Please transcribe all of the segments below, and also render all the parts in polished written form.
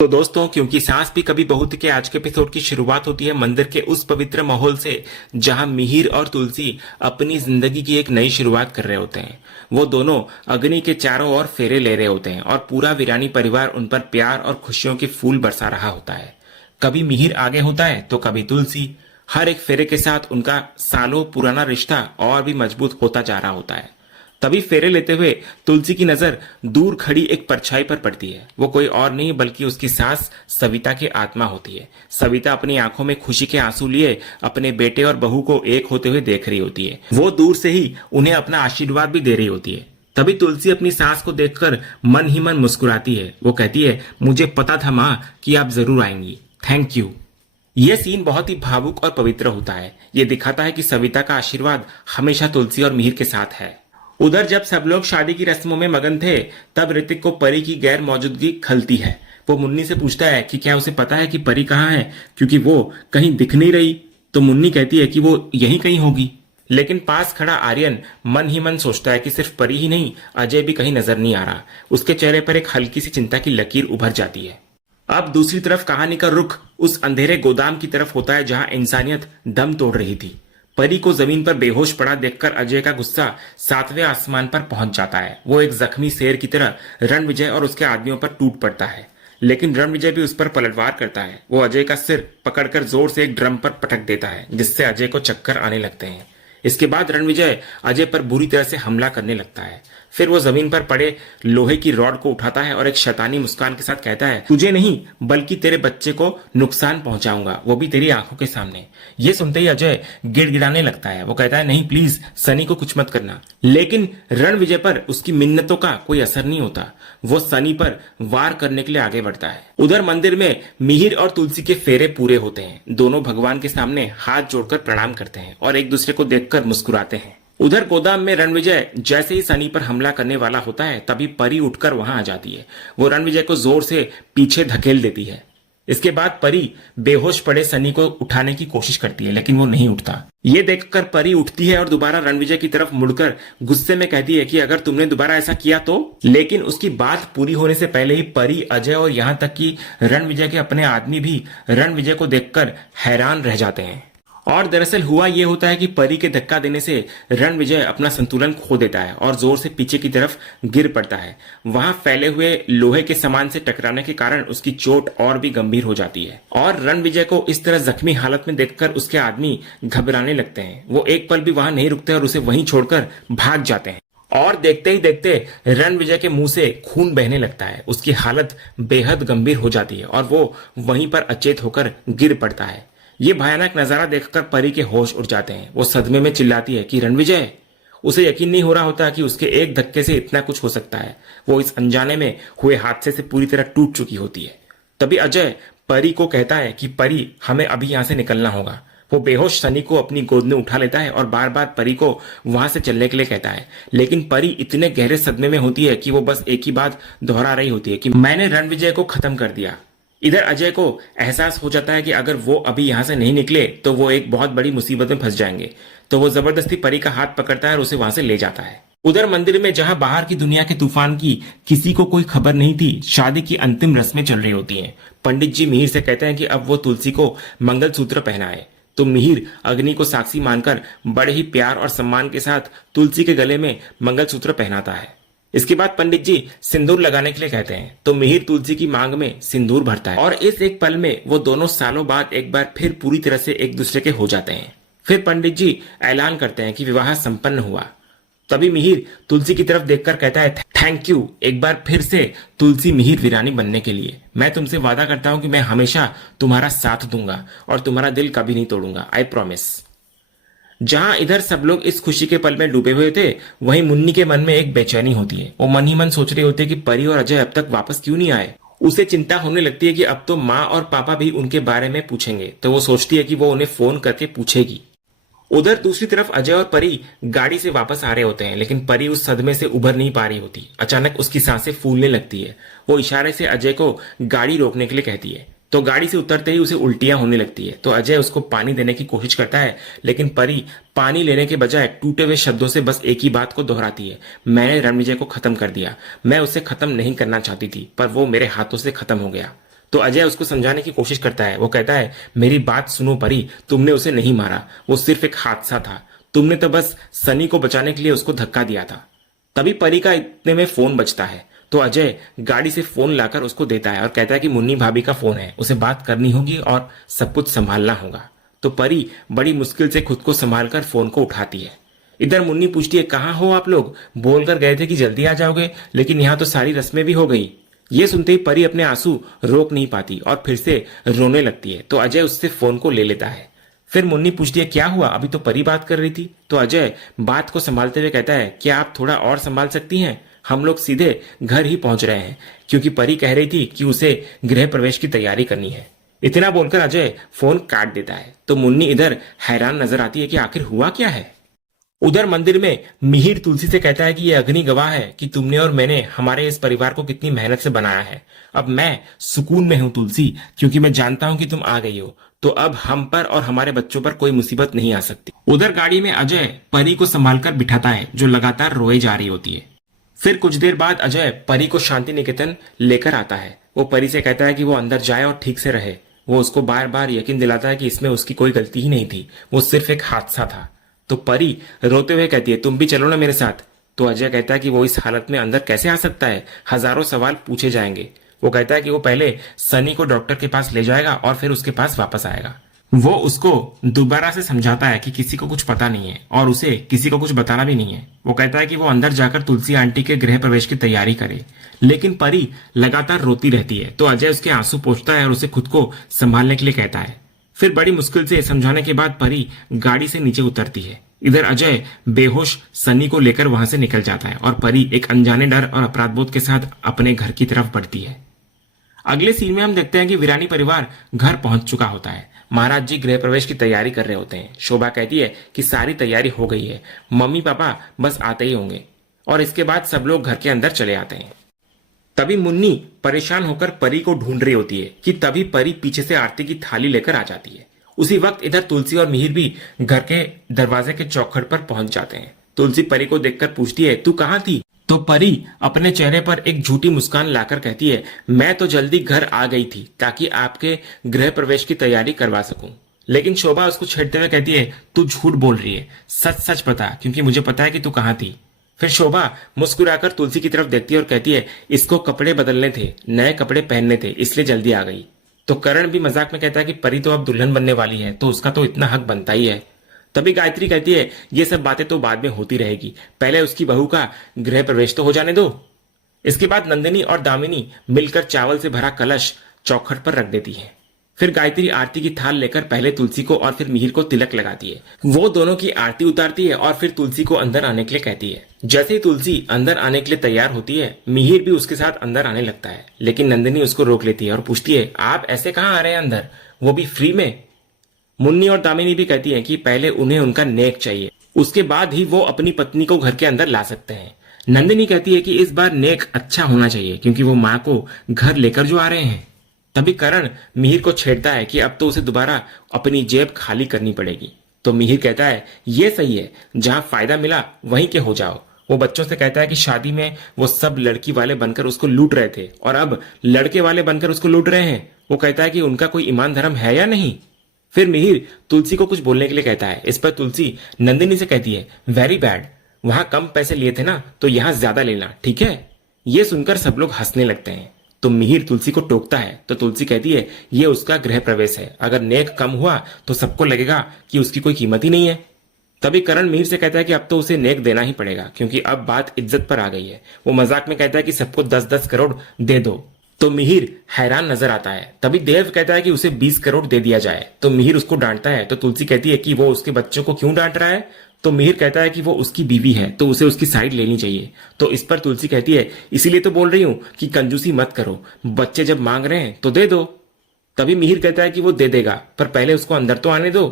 तो दोस्तों, क्योंकि सांस भी कभी बहू थी के आज के एपिसोड की शुरुआत होती है मंदिर के उस पवित्र माहौल से जहां मिहिर और तुलसी अपनी जिंदगी की एक नई शुरुआत कर रहे होते हैं। वो दोनों अग्नि के चारों ओर फेरे ले रहे होते हैं और पूरा वीरानी परिवार उन पर प्यार और खुशियों के फूल बरसा रहा होता है। कभी मिहिर आगे होता है तो कभी तुलसी। हर एक फेरे के साथ उनका सालों पुराना रिश्ता और भी मजबूत होता जा रहा होता है। तभी फेरे लेते हुए तुलसी की नजर दूर खड़ी एक परछाई पर पड़ती है। वो कोई और नहीं बल्कि उसकी सास सविता की आत्मा होती है। सविता अपनी आंखों में खुशी के आंसू लिए अपने बेटे और बहू को एक होते हुए देख रही होती है। वो दूर से ही उन्हें अपना आशीर्वाद भी दे रही होती है। तभी तुलसी अपनी सास को देखकर मन ही मन मुस्कुराती है। वो कहती है, मुझे पता था माँ कि आप जरूर आएंगी, थैंक यू। यह सीन बहुत ही भावुक और पवित्र होता है। ये दिखाता है कि सविता का आशीर्वाद हमेशा तुलसी और मिहिर के साथ है। उधर जब सब लोग शादी की रस्मों में मगन थे तब ऋतिक को परी की गैर मौजूदगी खलती है। वो मुन्नी से पूछता है कि क्या उसे पता है कि परी कहाँ है, क्योंकि वो कहीं दिख नहीं रही। तो मुन्नी कहती है कि वो यहीं कहीं होगी। लेकिन पास खड़ा आर्यन मन ही मन सोचता है कि सिर्फ परी ही नहीं, अजय भी कहीं नजर नहीं आ रहा। उसके चेहरे पर एक हल्की सी चिंता की लकीर उभर जाती है। अब दूसरी तरफ कहानी का रुख उस अंधेरे गोदाम की तरफ होता है जहां इंसानियत दम तोड़ रही थी। परी को जमीन पर बेहोश पड़ा देखकर अजय का गुस्सा सातवें आसमान पर पहुंच जाता है। वो एक जख्मी शेर की तरह रणविजय और उसके आदमियों पर टूट पड़ता है, लेकिन रणविजय भी उस पर पलटवार करता है। वो अजय का सिर पकड़कर जोर से एक ड्रम पर पटक देता है, जिससे अजय को चक्कर आने लगते हैं। इसके बाद रणविजय अजय पर बुरी तरह से हमला करने लगता है। फिर वो जमीन पर पड़े लोहे की रॉड को उठाता है और एक शैतानी मुस्कान के साथ कहता है, तुझे नहीं बल्कि तेरे बच्चे को नुकसान पहुंचाऊंगा, वो भी तेरी आंखों के सामने। ये सुनते ही अजय गिड़गिड़ाने लगता है। वो कहता है, नहीं प्लीज सनी को कुछ मत करना। लेकिन रणविजय पर उसकी मिन्नतों का कोई असर नहीं होता। वो सनी पर वार करने के लिए आगे बढ़ता है। उधर मंदिर में मिहिर और तुलसी के फेरे पूरे होते हैं। दोनों भगवान के सामने हाथ जोड़कर प्रणाम करते हैं और एक दूसरे को देखकर मुस्कुराते हैं। उधर गोदाम में रणविजय जैसे ही सनी पर हमला करने वाला होता है तभी परी उठकर वहां आ जाती है। वो रणविजय को जोर से पीछे धकेल देती है। इसके बाद परी बेहोश पड़े सनी को उठाने की कोशिश करती है, लेकिन वो नहीं उठता। ये देखकर परी उठती है और दोबारा रणविजय की तरफ मुड़कर गुस्से में कहती है कि अगर तुमने दोबारा ऐसा किया तो। लेकिन उसकी बात पूरी होने से पहले ही परी, अजय और यहाँ तक कि रणविजय के अपने आदमी भी रणविजय को देखकर हैरान रह जाते हैं। और दरअसल हुआ यह होता है कि परी के धक्का देने से रणविजय अपना संतुलन खो देता है और जोर से पीछे की तरफ गिर पड़ता है। वहां फैले हुए लोहे के सामान से टकराने के कारण उसकी चोट और भी गंभीर हो जाती है और रणविजय को इस तरह जख्मी हालत में देखकर उसके आदमी घबराने लगते हैं। वो एक पल भी वहां नहीं रुकते और उसे वहीं छोड़कर भाग जाते हैं। और देखते ही देखते रणविजय के मुंह से खून बहने लगता है। उसकी हालत बेहद गंभीर हो जाती है और वो वहीं पर अचेत होकर गिर पड़ता है। ये भयानक नजारा देखकर परी के होश उड़ जाते हैं। वो सदमे में चिल्लाती है कि रणविजय। उसे यकीन नहीं हो रहा होता कि उसके एक धक्के से इतना कुछ हो सकता है। वो इस अनजाने में हुए हादसे से पूरी तरह टूट चुकी होती है। तभी अजय परी को कहता है कि परी, हमें अभी यहां से निकलना होगा। वो बेहोश सनी को अपनी गोद में उठा लेता है और बार बार परी को वहां से चलने के लिए कहता है, लेकिन परी इतने गहरे सदमे में होती है कि वो बस एक ही बात दोहरा रही होती है कि मैंने रणविजय को खत्म कर दिया। इधर अजय को एहसास हो जाता है कि अगर वो अभी यहां से नहीं निकले तो वो एक बहुत बड़ी मुसीबत में फंस जाएंगे। तो वो जबरदस्ती परी का हाथ पकड़ता है और उसे वहां से ले जाता है। उधर मंदिर में जहां बाहर की दुनिया के तूफान की किसी को कोई खबर नहीं थी, शादी की अंतिम रस्में चल रही होती हैं। पंडित जी मिहिर से कहते हैं कि अब वो तुलसी को मंगलसूत्र पहनाए। तो मिहिर अग्नि को साक्षी मानकर बड़े ही प्यार और सम्मान के साथ तुलसी के गले में मंगलसूत्र पहनाता है। इसके बाद पंडित जी सिंदूर लगाने के लिए कहते हैं। तो मिहिर तुलसी की मांग में सिंदूर भरता है और इस एक पल में वो दोनों सालों बाद एक बार फिर पूरी तरह से एक दूसरे के हो जाते हैं। फिर पंडित जी ऐलान करते हैं कि विवाह संपन्न हुआ। तभी मिहिर तुलसी की तरफ देखकर कहता है, थैंक यू एक बार फिर से तुलसी मिहिर वीरानी बनने के लिए। मैं तुमसे वादा करता हूं कि मैं हमेशा तुम्हारा साथ दूंगा और तुम्हारा दिल कभी नहीं तोड़ूंगा, आई प्रॉमिस। जहां इधर सब लोग इस खुशी के पल में डूबे हुए थे, वहीं मुन्नी के मन में एक बेचैनी होती है। वो मन ही मन सोच रही होती है कि परी और अजय अब तक वापस क्यों नहीं आए। उसे चिंता होने लगती है कि अब तो माँ और पापा भी उनके बारे में पूछेंगे। तो वो सोचती है कि वो उन्हें फोन करके पूछेगी। उधर दूसरी तरफ अजय और परी गाड़ी से वापस आ रहे होते हैं, लेकिन परी उस सदमे से उभर नहीं पा रही होती। अचानक उसकी सांसें फूलने लगती है। वो इशारे से अजय को गाड़ी रोकने के लिए कहती है। तो गाड़ी से उतरते ही उसे उल्टियां होने लगती है। तो अजय उसको पानी देने की कोशिश करता है, लेकिन परी पानी लेने के बजाय टूटे हुए शब्दों से बस एक ही बात को दोहराती है, मैंने रणविजय को खत्म कर दिया। मैं उसे खत्म नहीं करना चाहती थी, पर वो मेरे हाथों से खत्म हो गया। तो अजय उसको समझाने की कोशिश करता है। वो कहता है, मेरी बात सुनो परी, तुमने उसे नहीं मारा, वो सिर्फ एक हादसा था। तुमने तो बस सनी को बचाने के लिए उसको धक्का दिया था। तभी परी का इतने में फोन बजता है। तो अजय गाड़ी से फोन लाकर उसको देता है और कहता है कि मुन्नी भाभी का फोन है, उसे बात करनी होगी और सब कुछ संभालना होगा। तो परी बड़ी मुश्किल से खुद को संभालकर फोन को उठाती है। इधर मुन्नी पूछती है, कहाँ हो आप लोग? बोलकर गए थे कि जल्दी आ जाओगे, लेकिन यहाँ तो सारी रस्में भी हो गई। ये सुनते ही परी अपने आंसू रोक नहीं पाती और फिर से रोने लगती है। तो अजय उससे फोन को ले लेता है। फिर मुन्नी पूछती है, क्या हुआ? अभी तो परी बात कर रही थी। तो अजय बात को संभालते हुए कहता है, क्या आप थोड़ा और संभाल सकती हैं? हम लोग सीधे घर ही पहुंच रहे हैं, क्योंकि परी कह रही थी कि उसे गृह प्रवेश की तैयारी करनी है। इतना बोलकर अजय फोन काट देता है। तो मुन्नी इधर हैरान नजर आती है कि आखिर हुआ क्या है। उधर मंदिर में मिहिर तुलसी से कहता है कि ये अग्नि गवाह है कि तुमने और मैंने हमारे इस परिवार को कितनी मेहनत से बनाया है। अब मैं सुकून में हूं तुलसी, क्योंकि मैं जानता हूं कि तुम आ गई हो। तो अब हम पर और हमारे बच्चों पर कोई मुसीबत नहीं आ सकती। उधर गाड़ी में अजय परी को संभालकर बिठाता है, जो लगातार रोए जा रही होती है। फिर कुछ देर बाद अजय परी को शांति निकेतन लेकर आता है। वो परी से कहता है कि वो अंदर जाए और ठीक से रहे। वो उसको बार बार यकीन दिलाता है कि इसमें उसकी कोई गलती ही नहीं थी, वो सिर्फ एक हादसा था। तो परी रोते हुए कहती है, तुम भी चलो ना मेरे साथ। तो अजय कहता है कि वो इस हालत में अंदर कैसे आ सकता है, हजारों सवाल पूछे जाएंगे। वो कहता है कि वो पहले सनी को डॉक्टर के पास ले जाएगा और फिर उसके पास वापस आएगा। वो उसको दोबारा से समझाता है कि किसी को कुछ पता नहीं है और उसे किसी को कुछ बताना भी नहीं है। वो कहता है कि वो अंदर जाकर तुलसी आंटी के गृह प्रवेश की तैयारी करे, लेकिन परी लगातार रोती रहती है। तो अजय उसके आंसू पोंछता है और उसे खुद को संभालने के लिए कहता है। फिर बड़ी मुश्किल से समझाने के बाद परी गाड़ी से नीचे उतरती है। इधर अजय बेहोश सनी को लेकर वहां से निकल जाता है और परी एक अनजाने डर और अपराधबोध के साथ अपने घर की तरफ बढ़ती है। अगले सीन में हम देखते हैं कि वीरानी परिवार घर पहुंच चुका होता है। महाराज जी गृह प्रवेश की तैयारी कर रहे होते हैं। शोभा कहती है कि सारी तैयारी हो गई है, मम्मी पापा बस आते ही होंगे। और इसके बाद सब लोग घर के अंदर चले आते हैं। तभी मुन्नी परेशान होकर परी को ढूंढ रही होती है कि तभी परी पीछे से आरती की थाली लेकर आ जाती है। उसी वक्त इधर तुलसी और मिहिर भी घर के दरवाजे के चौखट पर पहुंच जाते हैं। तुलसी परी को देखकर पूछती है, तू कहाँ थी? तो परी अपने चेहरे पर एक झूठी मुस्कान लाकर कहती है, मैं तो जल्दी घर आ गई थी ताकि आपके गृह प्रवेश की तैयारी करवा सकूं। लेकिन शोभा उसको छेड़ते हुए कहती है, तू झूठ बोल रही है, सच सच बता, क्योंकि मुझे पता है कि तू कहाँ थी। फिर शोभा मुस्कुराकर तुलसी की तरफ देखती है और कहती है, इसको कपड़े बदलने थे, नए कपड़े पहनने थे, इसलिए जल्दी आ गई। तो करण भी मजाक में कहता है कि परी तो अब दुल्हन बनने वाली है, तो उसका तो इतना हक बनता ही है। तभी गायत्री कहती है, ये सब बातें तो बाद में होती रहेगी, पहले उसकी बहू का गृह प्रवेश तो हो जाने दो। इसके बाद नंदिनी और दामिनी मिलकर चावल से भरा कलश चौखट पर रख देती है। फिर गायत्री आरती की थाल लेकर पहले तुलसी को और फिर मिहिर को तिलक लगाती है। वो दोनों की आरती उतारती है और फिर तुलसी को अंदर आने के लिए कहती है। जैसे ही तुलसी अंदर आने के लिए तैयार होती है, मिहिर भी उसके साथ अंदर आने लगता है, लेकिन नंदिनी उसको रोक लेती है और पूछती है, आप ऐसे कहाँ आ रहे हैं अंदर, वो भी फ्री में? मुन्नी और दामिनी भी कहती हैं कि पहले उन्हें उनका नेक चाहिए, उसके बाद ही वो अपनी पत्नी को घर के अंदर ला सकते हैं। नंदिनी कहती है कि इस बार नेक अच्छा होना चाहिए, क्योंकि वो माँ को घर लेकर जो आ रहे हैं। तभी करण मिहिर को छेड़ता है कि अब तो उसे दोबारा अपनी जेब खाली करनी पड़ेगी। तो मिहिर कहता है, ये सही है, जहां फायदा मिला वहीं के हो जाओ। वो बच्चों से कहता है कि शादी में वो सब लड़की वाले बनकर उसको लूट रहे थे और अब लड़के वाले बनकर उसको लूट रहे हैं। वो कहता है कि उनका कोई ईमान धर्म है या नहीं। फिर मिहिर तुलसी को कुछ बोलने के लिए कहता है। इस पर तुलसी नंदिनी से कहती है, वेरी बैड, वहां कम पैसे लिए थे ना, तो यहां ज्यादा लेना, ठीक है? ये सुनकर सब लोग हंसने लगते हैं। तो मिहिर तुलसी को टोकता है। तो तुलसी कहती है, ये उसका गृह प्रवेश है, अगर नेक कम हुआ तो सबको लगेगा कि उसकी कोई कीमत ही नहीं है। तभी करण मिहिर से कहता है कि अब तो उसे नेक देना ही पड़ेगा, क्योंकि अब बात इज्जत पर आ गई है। वो मजाक में कहता है कि सबको 10-10 करोड़ दे दो। तो मिहिर हैरान नजर आता है। तभी देव कहता है कि उसे 20 करोड़ दे दिया जाए। तो मिहिर उसको डांटता है। तो तुलसी कहती है कि वो उसके बच्चों को क्यों डांट रहा है? तो मिहिर कहता है कि वो उसकी बीवी है, तो उसे उसकी साइड लेनी चाहिए। तो इस पर तुलसी कहती है, इसीलिए तो बोल रही हूं कि कंजूसी मत करो, बच्चे जब मांग रहे हैं तो दे दो। तभी मिहिर कहता है कि वो दे देगा, पर पहले उसको अंदर तो आने दो।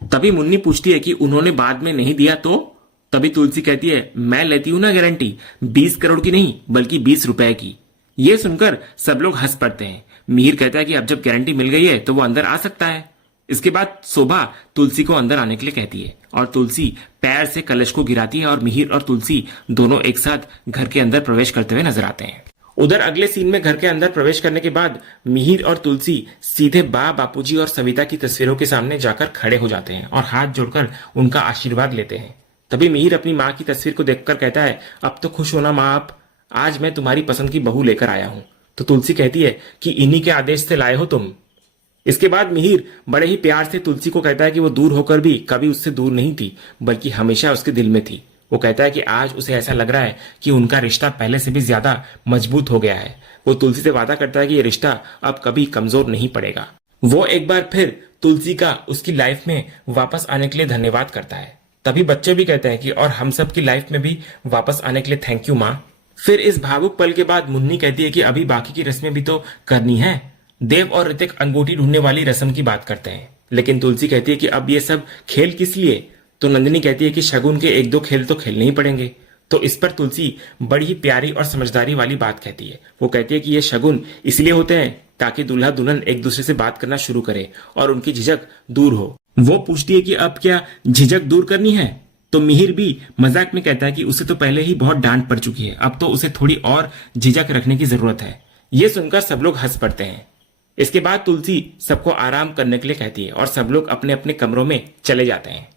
तभी मुन्नी पूछती है कि उन्होंने बाद में नहीं दिया तो? तभी तुलसी कहती है, मैं लेती हूं ना गारंटी, 20 करोड़ की नहीं बल्कि 20 रुपए की। ये सुनकर सब लोग हंस पड़ते हैं। मिहिर कहता है कि अब जब गारंटी मिल गई है तो वो अंदर आ सकता है। इसके बाद शोभा तुलसी को अंदर आने के लिए कहती है और तुलसी पैर से कलश को गिराती है और मिहिर और तुलसी दोनों एक साथ घर के अंदर प्रवेश करते हुए नजर आते हैं। उधर अगले सीन में घर के अंदर प्रवेश करने के बाद मिहिर और तुलसी सीधे बापूजी और सविता की तस्वीरों के सामने जाकर खड़े हो जाते हैं और हाथ जोड़कर उनका आशीर्वाद लेते हैं। तभी मिहिर अपनी माँ की तस्वीर को देखकर कहता है, अब तो खुश होना माँ आप, आज मैं तुम्हारी पसंद की बहू लेकर आया हूं। तो तुलसी कहती है कि इन्हीं के आदेश से लाए हो तुम। इसके बाद मिहिर बड़े ही प्यार से तुलसी को कहता है कि वो दूर होकर भी कभी उससे दूर नहीं थी, बल्कि हमेशा उसके दिल में थी। वो कहता है कि आज उसे ऐसा लग रहा है कि उनका रिश्ता पहले से भी ज्यादा मजबूत हो गया है। वो तुलसी से वादा करता है कि ये रिश्ता अब कभी कमजोर नहीं पड़ेगा। वो एक बार फिर तुलसी का उसकी लाइफ में वापस आने के लिए धन्यवाद करता है। तभी बच्चे भी कहते हैं कि और हम सब की लाइफ में भी वापस आने के लिए थैंक यू माँ। फिर इस भावुक पल के बाद मुन्नी कहती है कि अभी बाकी की रस्में भी तो करनी है। देव और ऋतिक अंगूठी ढूंढने वाली रस्म की बात करते हैं, लेकिन तुलसी कहती है कि अब ये सब खेल किस लिए। तो नंदिनी कहती है कि शगुन के एक दो खेल तो खेलने ही पड़ेंगे। तो इस पर तुलसी बड़ी ही प्यारी और समझदारी वाली बात कहती है। वो कहती है कि ये शगुन इसलिए होते हैं ताकि दूल्हा दुल्हन एक दूसरे से बात करना शुरू करे और उनकी झिझक दूर हो। वो पूछती है कि अब क्या झिझक दूर करनी है। तो मिहिर भी मजाक में कहता है कि उसे तो पहले ही बहुत डांट पड़ चुकी है, अब तो उसे थोड़ी और झिझक रखने की जरूरत है। ये सुनकर सब लोग हंस पड़ते हैं। इसके बाद तुलसी सबको आराम करने के लिए कहती है और सब लोग अपने अपने कमरों में चले जाते हैं।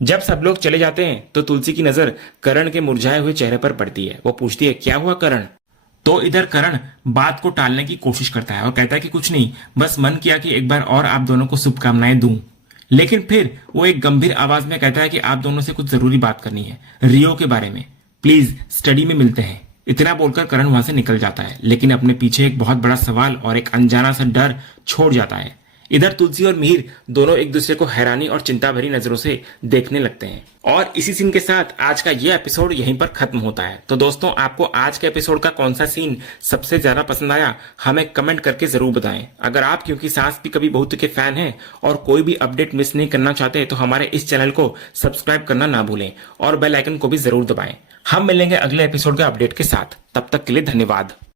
जब सब लोग चले जाते हैं तो तुलसी की नजर करण के मुरझाए हुए चेहरे पर पड़ती है। वो पूछती है, क्या हुआ करण। तो इधर करण बात को टालने की कोशिश करता है और कहता है कि कुछ नहीं, बस मन किया कि एक बार और आप दोनों को शुभकामनाएं दूं। लेकिन फिर वो एक गंभीर आवाज में कहता है कि आप दोनों से कुछ जरूरी बात करनी है, रियो के बारे में, प्लीज स्टडी में मिलते हैं। इतना बोलकर करण वहां से निकल जाता है, लेकिन अपने पीछे एक बहुत बड़ा सवाल और एक अनजाना सा डर छोड़ जाता है। इधर तुलसी और मिहिर दोनों एक दूसरे को हैरानी और चिंता भरी नजरों से देखने लगते हैं। और इसी सीन के साथ आज का ये एपिसोड यहीं पर खत्म होता है। तो दोस्तों, आपको आज के एपिसोड का कौन सा सीन सबसे ज्यादा पसंद आया, हमें कमेंट करके जरूर बताएं। अगर आप क्योंकि सास भी कभी बहू के फैन हैं और कोई भी अपडेट मिस नहीं करना चाहते तो हमारे इस चैनल को सब्सक्राइब करना ना भूलें और बेल आइकन को भी जरूर दबाएं। हम मिलेंगे अगले एपिसोड के अपडेट के साथ। तब तक के लिए धन्यवाद।